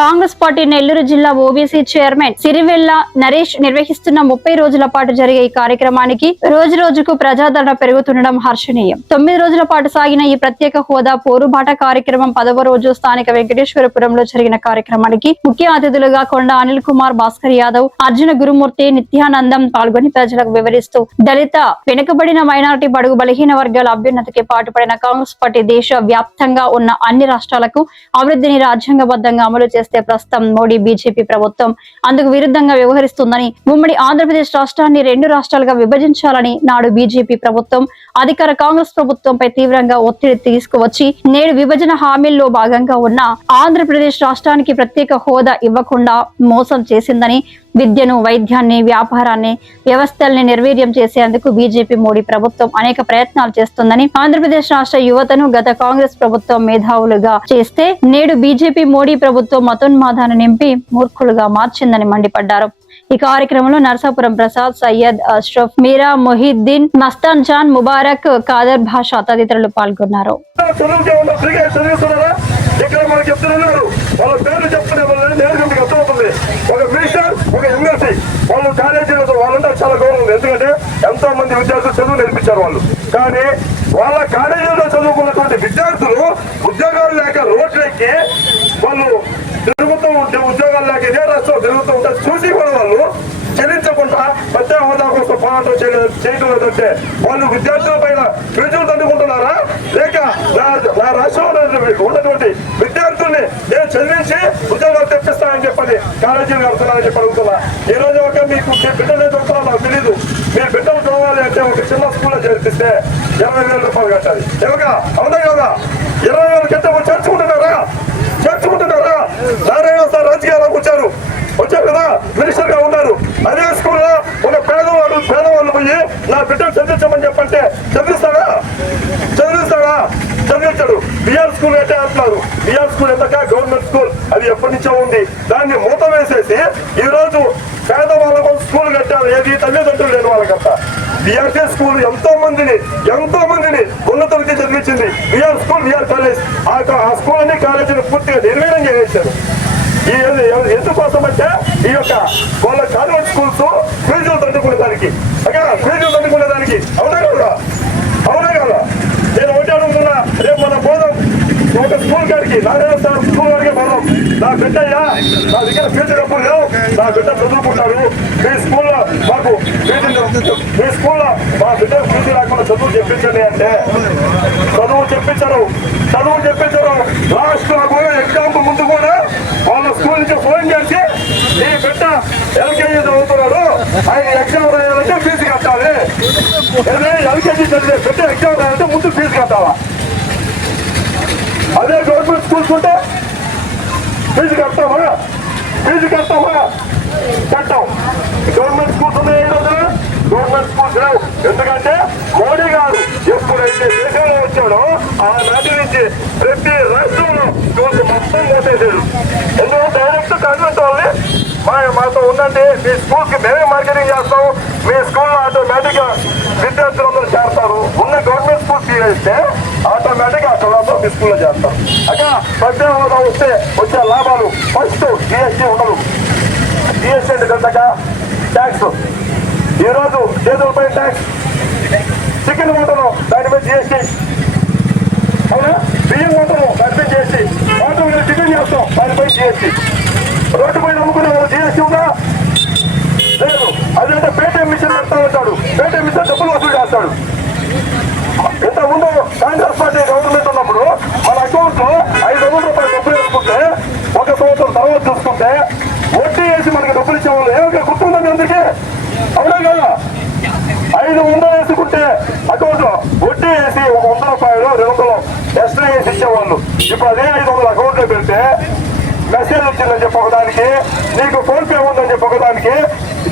Congress party Nellore జిల్లా OBC chairman Sirivella Naresh నిర్వహిస్తున్న 30 రోజుల పాటు జరిగే ఈ కార్యక్రమానికి రోజు రోజుకు ప్రజాదరణ పెరుగుతుండడం హర్షణీయం. 9 రోజుల పాటు సాగిన ఈ ప్రత్యేక హోదా పోరుబాట కార్యక్రమం 10వ రోజు స్థానిక వెంకటేశ్వరపురంలో జరిగిన కార్యక్రమానికి ముఖ్య అతిథులుగా కొండ అనిల్ కుమార్, భాస్కర్ యాదవ్, అర్జున గురుమూర్తి, నిత్యానందం పాల్గొని ప్రజలకు వివరిస్తూ దళిత, వెనుకబడిన మైనారిటీ, బడుగు బలహీన వర్గాల అభ్యున్నతికి పాటుపడిన కాంగ్రెస్ పార్టీ దేశ వ్యాప్తంగా ఉన్న అన్ని రాష్ట్రాలకు అభివృద్ధిని రాజ్యాంగబద్ధంగా అమలు చేస్తే ప్రస్తుతం మోడీ బీజేపీ ప్రభుత్వం అందుకు విరుద్ధంగా వ్యవహరిస్తుందని, ఉమ్మడి ఆంధ్రప్రదేశ్ రాష్ట్రాన్ని 2 రాష్ట్రాలుగా విభజించాలని నాడు బీజేపీ ప్రభుత్వం అధికార కాంగ్రెస్ ప్రభుత్వంపై తీవ్రంగా ఒత్తిడి తీసుకువచ్చి నేడు విభజన హామీల్లో భాగంగా ఉన్న ఆంధ్రప్రదేశ్ రాష్ట్రానికి ప్రత్యేక హోదా ఇవ్వకుండా మోసం చేసిందని, విద్యను, వైద్యాన్ని, వ్యాపారాన్ని, వ్యవస్థల్ని నిర్వీర్యం చేసేందుకు బీజేపీ మోడీ ప్రభుత్వం అనేక ప్రయత్నాలు చేస్తుందని, ఆంధ్రప్రదేశ్ రాష్ట్ర యువతను గత కాంగ్రెస్ ప్రభుత్వం మేధావులుగా చేస్తే నేడు బీజేపీ మోడీ ప్రభుత్వం మతోన్మాదాన్ని నింపి మూర్ఖులుగా మార్చిందని మండిపడ్డారు. ఈ కార్యక్రమంలో నరసాపురం ప్రసాద్, సయ్యద్ అష్రఫ్, మీరా, మొహిద్దీన్, మస్తాన్ జాన్, ముబారక్, కాదర్ భాష తదితరులు పాల్గొన్నారు. ఇక్కడ మనకు చెప్తున్నారు వాళ్ళ పేర్లు చెప్తున్నా నేర్చుకుంటే అర్థమవుతుంది. ఒక మినిస్టర్, ఒక ఎమ్మెల్సీ, వాళ్ళు కాలేజీలో వాళ్ళంటే చాలా గౌరవం ఉంది. ఎందుకంటే ఎంతో మంది విద్యార్థులు చదువు నేర్పించారు వాళ్ళు. కానీ వాళ్ళ కాలేజీలో చదువుకున్నటువంటి విద్యార్థులు ఉద్యోగాలు లేక రోడ్లెక్కి వాళ్ళు తిరుగుతూ ఉంటే, ఉద్యోగాలు లేక ఇదే రాష్ట్రంలో తిరుగుతూ ఉంటే చూసి కూడా వాళ్ళు చెల్లించకుండా ప్రత్యేక హోదా కోసం పోరాటం చేయడం లేదంటే వాళ్ళు విద్యార్థుల పైన ఫీజులు తండుకుంటున్నారా, లేక నా రాష్ట్రంలో ఉన్నటువంటి విద్యార్థుల్ని నేను చదివించి ఉద్యోగాలు తెప్పిస్తానని చెప్పని కాలేజీలు కడుతున్నానని చెప్పి అడుగుతున్నా. ఈ రోజు ఒక మీకు బిడ్డలు చదువుతున్నా నాకు తెలీదు. మీ బిడ్డలు చదవాలి అంటే ఒక చిన్న స్కూల్లో చేర్పిస్తే 20,000 రూపాయలు కట్టాలి. ఏమగా అవునా కదా? 20,000 కట్టే చేర్చుకుంటున్నారా? నారాయణ సార్ రాజకీయాలకు వచ్చారు కదా, మినిస్టర్ గా ఉన్నారు. అదే స్కూల్లో ఒక పేదవాళ్ళు పోయి నా బిడ్డను చదివించమని చెప్పంటే చదివిస్తాడా? చదివించాడు. బిఆర్ స్కూల్ అంటే అంటున్నారు. బిఆర్ స్కూల్ ఎంత గవర్నమెంట్ స్కూల్, అది ఎప్పటి నుంచో ఉంది. దాన్ని మూత వేసేసి ఈ రోజు పేదవాళ్ళకు స్కూల్ కట్టారు. ఏది తల్లిదండ్రులు లేని వాళ్ళకంతా. బిఆర్సీ స్కూల్ ఎంతో మందిని ఉన్నతులకి చదివించింది. బిఆర్ స్కూల్, బిఆర్ కాలేజ్, ఆ స్కూల్ అన్ని కాలేజీని పూర్తిగా నిర్వీర్యం చేసేశారు. ఎందుకోసం అంటే ఈ యొక్క వాళ్ళ కాన్వెంట్ స్కూల్స్ ఫీజులు తండుకునేదానికి, అవునా కదా? నేను ఒకటి అడుగుతున్నా, రేపు మన పోదాం ఒక స్కూల్ కాడికి, నారాయణ సార్ స్కూల్ వాడికి పోదాం. నా బిడ్డయ్యా, నా దగ్గర ఫీజు డబ్బులు లేవు, నా బిడ్డ చదువుకుంటారు, మీ స్కూల్లో మా బిడ్డ ఫీజు లేకుండా చదువు చెప్పించండి అంటే చదువు చెప్పించరు. లాస్ట్ ఎగ్జామ్ ముందు కూడా వాళ్ళ స్కూల్ నుంచి ఫోన్ చేసి ఈ బిడ్డ ఎల్కేజీ చదువుతున్నాడు, ఆయన ఎగ్జామ్ రాయాలంటే ఫీజు కట్టాలి. ఎల్కేజీ చదివే బిడ్డ ఎగ్జామ్ రాయాలంటే ముందు ఫీజు కట్టాలా? అదే గవర్నమెంట్ స్కూల్స్ ఉంటే ఫీజు కట్టాం. గవర్నమెంట్ స్కూల్స్ ఉన్నాయి. గవర్నమెంట్ స్కూల్స్ లేవు. ఎందుకంటే మోడీ గారు ఎప్పుడైతే దేశంలో వచ్చాడో ఆ నాటి నుంచి ప్రతి రాష్ట్రంలో స్కూల్స్ మొత్తం కొట్టేసాడు. ఎందుకంటే డైరెక్ట్ కాన్వెంట్ వాళ్ళని మాతో ఉందండి, మీ స్కూల్ కి మేమే మార్కెటింగ్ చేస్తాం, మీ స్కూల్లో ఆటోమేటిక్ గా విద్యార్థులందరూ చేస్తారు. ఉన్న గవర్నమెంట్ స్కూల్ తీసేస్తే ఆటోమేటిక్ గా అక్కడ మీ స్కూల్లో చేస్తారు. అక్కడ ప్రత్యేక హోదా వచ్చే లాభాలు ఫస్ట్ జిఎస్టీ ఉండదు. జిఎస్టీ అంటే గంటగా ట్యాక్స్. ఈ రోజు చేతులపై ట్యాక్స్, చికెన్ కొంటాను దానిపై జిఎస్టీ, అవునా? బియ్యం కొంటాము దానిపై జిఎస్టీ, వాటర్ మీద చికెన్ చేస్తాం దానిపై జిఎస్టీ. రోడ్డు పైన అమ్ముకునే జిఎస్టీ ఉందా? లేదు. అదంటే పేటీఎం మిషన్ పెడతా ఉంటాడు, పేటీఎం మిషన్ డబ్బులు వసూలు చేస్తాడు. ఇంతకుముందు కాంగ్రెస్ పార్టీ గవర్నమెంట్ ఉన్నప్పుడు మన అకౌంట్ లో 500 రూపాయలు డబ్బులు వేసుకుంటే ఒక సంవత్సరం తర్వాత చూసుకుంటే వడ్డీ వేసి మనకి డబ్బులు ఇచ్చేవాళ్ళు. ఏమైనా గుర్తుందండి అందుకే? అవునా కదా? 500 వేసుకుంటే అకౌంట్ లో వడ్డీ వేసి ఒక 100 రూపాయలు 200 ఎక్స్ట్రా వేసి ఇచ్చేవాళ్ళు. ఇప్పుడు అదే 500 అకౌంట్ లో పెడితే మెసేజ్ వచ్చిందని చెప్పి ఒకదానికి, నీకు ఫోన్ పే ఉందని చెప్పి ఒకదానికి,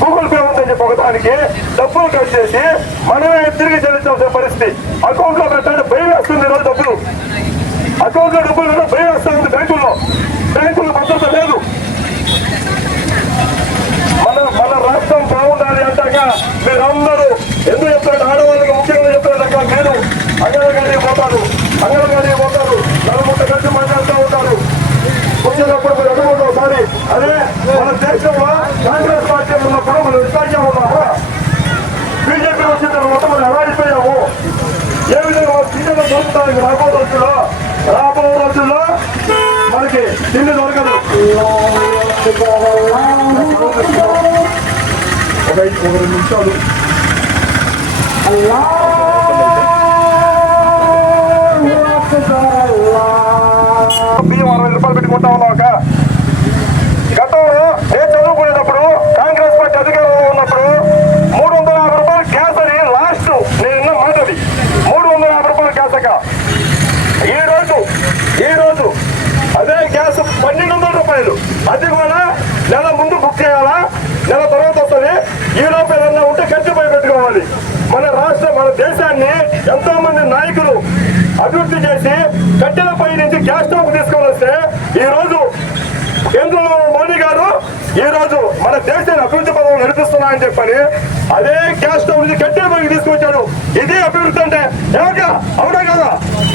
గూగుల్ పే ఉందని చెప్పి ఒకదానికి డబ్బులు కట్ చేసి మనమే తిరిగి చెల్లించాల్సిన పరిస్థితి. అకౌంట్ లో పెట్టండి భయం వేస్తుంది. ఈరోజు డబ్బులు అకౌంట్ లో డబ్బులు భయం వేస్తుంది. బ్యాంకుల్లో భద్రత లేదు. మన రాష్ట్రం బాగుండాలి అంటాక మీరందరూ ఎందుకు చెప్తారు? ఆడవాళ్ళకి ముఖ్యంగా చెప్తారు. మీరు అంగన్వాడీ పోతారు, నలుగురు కలిసి మాట్లాడుతూ ఉంటారు. వచ్చేటప్పుడు మీరు అడుగుతారు తిండి దొరకదు. ఒక 2 నిమిషాలు బియ్యం 60 రూపాయలు పెట్టుకుంటా ఉన్నాం. ఒక గతంలో నేను చదువుకునేటప్పుడు కాంగ్రెస్ పార్టీ అధికారంలో ఉన్నప్పుడు 350 రూపాయలు గ్యాస్ అని లాస్ట్ నేను మాటది 350 రూపాయలు గ్యాస్ అక్క. ఈ రోజు అదే గ్యాస్ 1200 రూపాయలు. అది కూడా నెల ముందు బుక్ చేయాలా, నెల తర్వాత వస్తుంది. ఈ లోపు ఏదన్నా ఉంటే ఖర్చుపై పెట్టుకోవాలి. మన దేశాన్ని ఎంతో మంది నాయకులు అభివృద్ధి చేసి కట్టెలపై నుంచి గ్యాస్ స్టవ్ తీసుకొని వస్తే ఈ రోజు కేంద్రంలో మోడీ గారు ఈ రోజు మన దేశాన్ని అభివృద్ధి పదవులు నడిపిస్తున్నా అని చెప్పని అదే గ్యాస్ స్టవ్ నుంచి కట్టెలపై తీసుకొచ్చాడు. ఇది అభివృద్ధి అంటే ఏమగా అవునా కదా?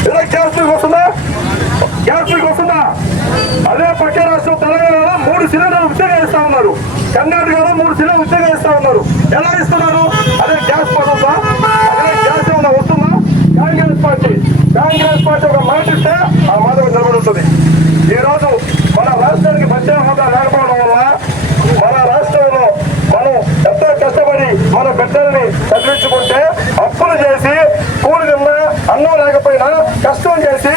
ఇలా గ్యాస్ పైకి వస్తుందా? అదే పక్క రాష్ట్రం తెలంగాణలో 3 సిలిండర్లు ఉచితంగా ఇస్తా ఉన్నారు. కర్ణాటకలో 3 సిలిండర్లు ఉచితంగా ఇస్తా ఉన్నారు. ఎలా ఇస్తున్నారు? అదే గ్యాస్ పదవుతా, అదే గ్యాస్ ఏమైనా వస్తుందా? కాంగ్రెస్ పార్టీ ఒక మాట ఇస్తే ఆ మాట నిలబడుతుంది. ఈ రోజు మన రాష్ట్రానికి ప్రత్యేక హోదా లేకపోవడం వల్ల మన రాష్ట్రంలో మనం ఎంతో కష్టపడి మన బిడ్డల్ని చదివించుకుంటే అప్పులు చేసి కూలి తిన్నా అన్నం లేకపోయినా కష్టం చేసి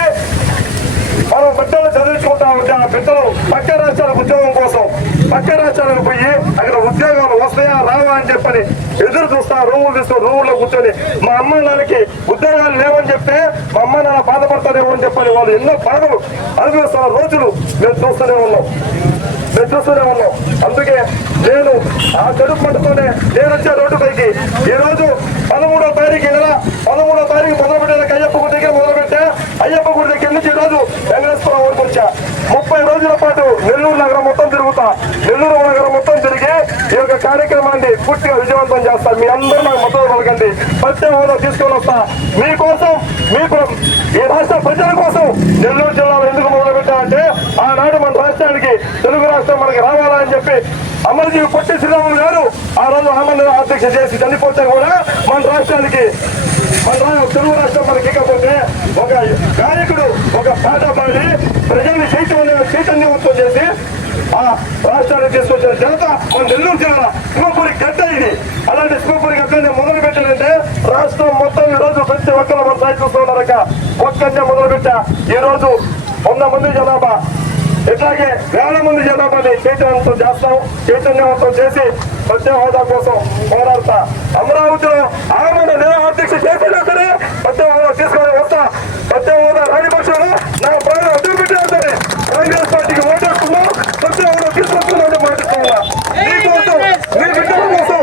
మనం బిడ్డలు చదివించుకుంటా ఉంటే ఆ బిడ్డలు పక్క రాష్ట్రాల ఉద్యోగం కోసం పక్క రాష్ట్రాలకు పోయి అక్కడ ఉద్యోగాలు వస్తాయా రావా అని చెప్పని ఎదురు చూస్తా రూములు తీసుకొని రూముల్లో కూర్చొని మా అమ్మ నాన్నకి ఉద్యోగాలు లేవని చెప్తే మా అమ్మ నాన్న బాధపడతారేమో అని చెప్పని వాళ్ళు ఎన్నో బాధలు అనుభవిస్తున్న రోజులు మేము చూస్తూనే ఉన్నాం. అందుకే నేను ఆ కడుపు మంటతోనే నేను వచ్చే రోడ్డు పైకి ఈ రోజు 13వ తారీఖు మొదలు పెట్టడానికి అయ్యప్ప గుడి దగ్గర మొదలుపెట్టా. అయ్యప్ప గుడి దగ్గర నుంచి ఈ రోజు వెంకటేశ్వరం వరకు వచ్చా. 30 రోజుల పాటు నెల్లూరు నగరం మొత్తం తిరిగి ఈ యొక్క కార్యక్రమాన్ని పూర్తిగా విజయవంతం చేస్తాను. మీ అందరూ నాకు మద్దతు పలకండి. ప్రత్యేక హోదా తీసుకొని వస్తా మీకోసం, మీకు ఈ రాష్ట్ర ప్రజల కోసం. నెల్లూరు జిల్లాలో ఎందుకు మొదలుపెట్టామంటే ఆనాడు మన రాష్ట్రానికి తెలుగు రాష్ట్రం మనకి రావాలా అని చెప్పి అమరజీవి పొట్టి శ్రీరాములు గారు ఆ రోజు ఆమరణ అధ్యక్ష చేసి చనిపోతే కూడా మన రాష్ట్రానికి తెలుగు రాష్ట్రం మనకి ఇకపోతే ఒక గాయకుడు ఒక పాట పాడి ప్రజల్ని చైతన్యవంతం చేసి ఆ రాష్ట్రానికి తీసుకొచ్చిన జనత మన నెల్లూరు జిల్లా శివపురి గడ్డ ఇది. అలాంటి శివపురి గడ్డని మొదలు పెట్టాలంటే రాష్ట్రం మొత్తం ఈ రోజు ప్రతి ఒక్కరు మన సాధిస్తున్నారక ఒక్కనే మొదలు పెట్టా. ఈ రోజు 100 మంది జనాభా ఇట్లాగే వేల మంది జనాభాని చైతన్యవంతం చేసి ప్రత్యేక హోదా కోసం పోరాడతా. అమరావతిలో ఆమరణ నిరాహారదీక్ష చేసినా సరే ప్రత్యేక హోదా తీసుకొని వస్తా. ప్రత్యేక హోదా రాని పక్షంలో నా ప్రాణం అడ్డు పెట్టినా సరే కాంగ్రెస్ పార్టీకి ఓటేస్తున్నాం. ప్రత్యేక హోదా తీసుకొస్తున్నామని మాటిస్తున్నా. మీకోసం, మీ బిడ్డల కోసం,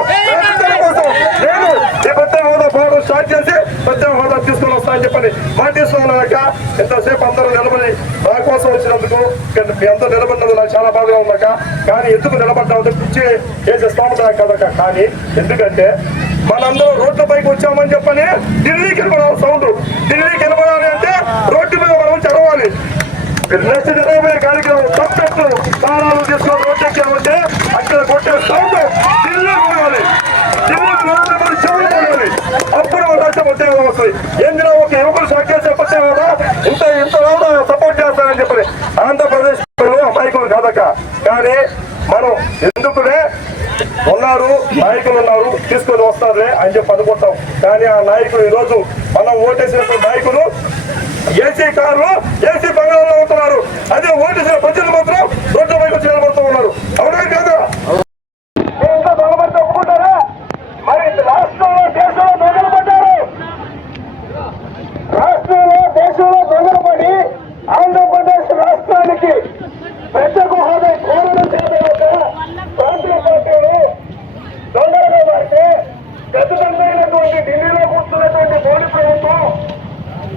నేను ఈ ప్రత్యేక హోదా పోరాటం స్టార్ట్ చేసి ప్రత్యేక హోదా తీసుకొని వస్తా అని చెప్పని మాటిస్తున్నాక ఎంతసేపు అందరూ నిలబడి నా కోసం వచ్చినందుకు మీ అందరూ నిలబడినందుకు నాకు చాలా బాగా ఉందక. కానీ ఎందుకు నిలబడ్డామంటే పిచ్చి చేసే స్తోమత కదక. కానీ ఎందుకంటే మనందరూ రోడ్ల పైకి వచ్చామని చెప్పని ఢిల్లీకి వెళ్ళిపోవాలి. సౌండ్ ఢిల్లీకి వెళ్ళిపోవాలి అంటే రోడ్డు మీద మనం చదవాలి. నెక్స్ట్ జరగబోయే కార్యక్రమం తప్పట్లు తారాలు తీసుకొని రోడ్డు ఎక్కామంటే అక్కడ కొట్టే సౌండ్ ఢిల్లీ పోవాలి. అప్పుడు మన రాష్ట్రం ఉద్యోగం వస్తుంది. ఎందులో ఒక యువకులు సాక్షి చెప్పే కదా ఇంత సపోర్ట్ చేస్తారని చెప్పని ఆంధ్రప్రదేశ్ అమాయకులు కాదక్క. కానీ మనం ఎందుకులే నాయకులు ఉన్నారు తీసుకొని వస్తారులే అని చెప్పి అనుకుంటాం. కానీ ఆ నాయకులు ఈ రోజు మనం ఓటేసినటువంటి నాయకులు ఏసీ కార్లు ఏసీ బంగాళాలో ఉంటున్నారు. అదే ఓటేసిన ప్రజలు మాత్రం రోడ్ల పైకి వచ్చి నిలబడుతూ ఉన్నారు. అవునా కాదా? ఒప్పుకుంటారా? మరి రాష్ట్రంలో దేశంలో దొంగలు పడ్డారు. దేశంలో దొంగలు పడి ఆంధ్రప్రదేశ్ రాష్ట్రానికి ప్రత్యేక హోదా కోరడం చేత ప్రాంతీయ పార్టీలు దొంగలుగా మారితే పెద్దదైనటువంటి ఢిల్లీలో కూర్చున్నటువంటి మోడీ ప్రభుత్వం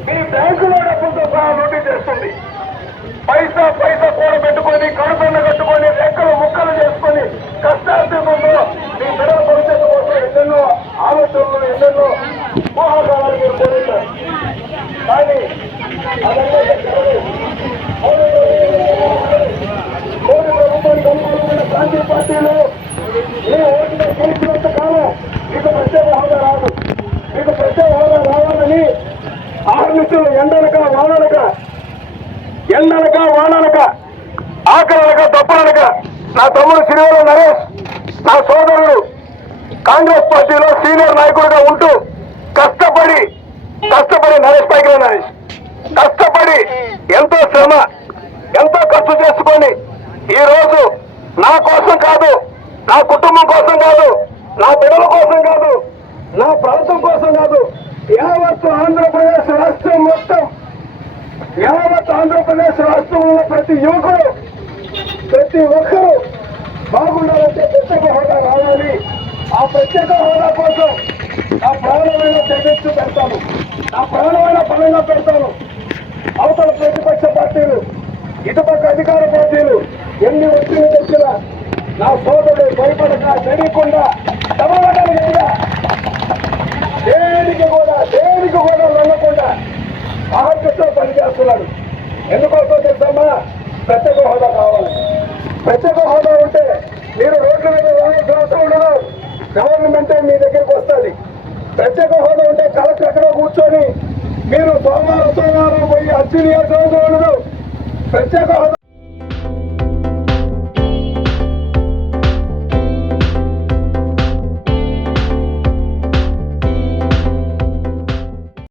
మీ బ్యాంకులో డబ్బులతో సహా లూటీ చేస్తుంది. పైసా కూడా పెట్టుకొని కడుపున్న కట్టుకొని రెక్కలు ముక్కలు చేసుకొని కష్టార్థంలో మీ బిడ్డల భవిష్యత్తు కోసం ఎన్నెన్నో ఆలోచనలు ఎన్నెన్నో ఊహాగానాలు మీరు కోరుతారు. కానీ మోడీ ప్రభుత్వానికి అనుకూలమైన ప్రాంతీయ పార్టీలు మీ ఓటిన గెలిచినంత కాలం మీకు ప్రత్యేక హోదా రాదు. మీకు ప్రత్యేక హోదా రావాలని ఆర్మిస్తులు ఎండనక వాననక ఆకలనక తప్పులనక నా తమ్ముడు సిరివెల్ల నరేష్, నా సోదరుడు కాంగ్రెస్ పార్టీలో సీనియర్ నాయకుడిగా ఉంటూ కష్టపడి నరేష్ పైకి నరేష్ కష్టపడి ఎంతో శ్రమ ఎంతో ఖర్చు చేసుకొని ఈ రోజు నా కోసం కాదు, నా కుటుంబం కోసం కాదు, నా బిడ్డల కోసం కాదు, నా ప్రాంతం కోసం కాదు, యావత్ ఆంధ్రప్రదేశ్ రాష్ట్రం మొత్తం, యావత్ ఆంధ్రప్రదేశ్ రాష్ట్రంలో ప్రతి యువకుడు ప్రతి ఒక్కరూ బాగుండాలంటే ప్రత్యేక హోదా రావాలి. ఆ ప్రత్యేక హోదా కోసం నా ప్రాణమైన తెగెత్తు పెడతాను, నా ప్రాణమైన బలంగా పెడతాను. అవతల ప్రతిపక్ష పార్టీలు, ఇటుపక్క అధికార పార్టీలు ఎన్ని ఒత్తిడి తెచ్చినా నా సోదరుడు భయపడక తెలియకుండా దేనికి కూడా వెళ్ళకుండా ఆహర్షతో పనిచేస్తున్నాడు. ఎందుకోసం తెలుసమ్మా? ప్రత్యేక హోదా కావాలి. ప్రత్యేక హోదా ఉంటే మీరు రోడ్ల మీద రావాల్సిన అవసరం ఉండదు, గవర్నమెంటే మీ దగ్గరికి వస్తుంది. ప్రత్యేక హోదా ఉంటే కలెక్టర్ ఎక్కడో కూర్చొని మీరు సోమవారం పోయి అర్జీ చేయాల్సిన అవసరం ఉండదు. ప్రత్యేక హోదా